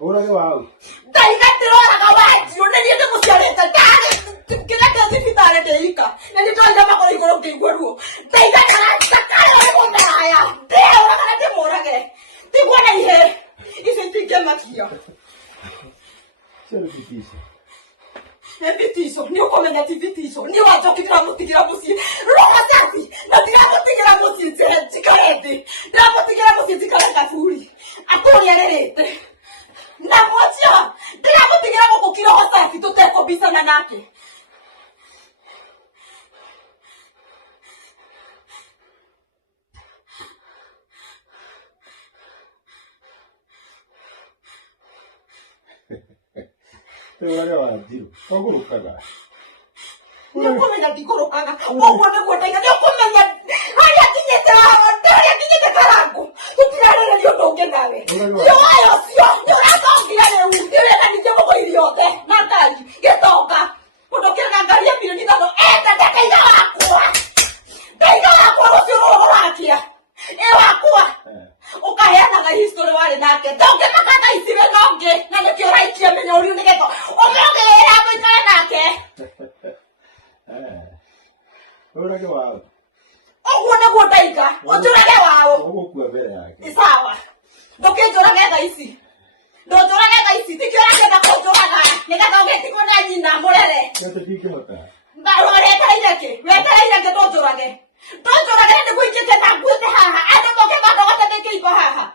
Ora che va. Dai cattirora cavalli, non ne niente possiamo dai, che la casa fitare te ica. Ne ti togli ma con il culo che guardo. Dai staccare la bombaia. Dai, ora che ti mora che. Ti guarda ihe. I senti che macchia. C'è il fitiso. È fittiso, io come ne ti fittiso. Io faccio che tira così. Roba senti, non tira così, ti caretti. Tira così, ti caretta furi. A tu ne rete. Na moja, tira così con chilo senti, tu te bisa nanake. Ora che va, Dio. Ma quello caga. Io come la dico caga. Oh, guarda, io come la. Hai a ti ne carago. Tu tirare io non che nave. Io la togli le ultime, io la dicevo con idiote. Natali, che tocca. Quando che la gaia mi ogni tanto, te io acqua. Te io acqua, lo si rola. E acqua. O caena la storia vale nake. Dove ma caga insieme nonche. Non è che ora i chiami non riuno che to. O meno che era con nake. Ora che va. O guarda ica. O giura che va. O qua bene anche. Sawa. Doke giura che ga isi. Do giura che ga isi. Ti giura che da ko giura ga. Ne ga doke ti ko na ni na morele. Che ti dico mata. Ba ro re ta ina ke. We ta ina ke do giura ke. Do giura ke ne ko ke ta ku te ha ha. Ado mo ke ba do ka te ke ko ha ha.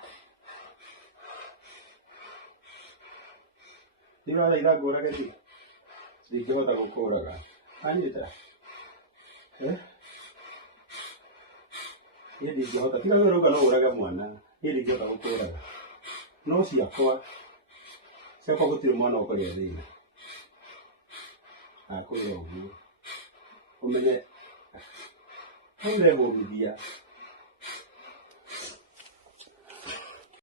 Io la ira gora che ti. Si che vota con cora ga. Anita. Io dico vota. Tira vero ga ora ga mwana. Io dico vota con cora ga. No si akwa. Se poco tiro mwana o kore di. Ah, quello. Come ne. Non devo via.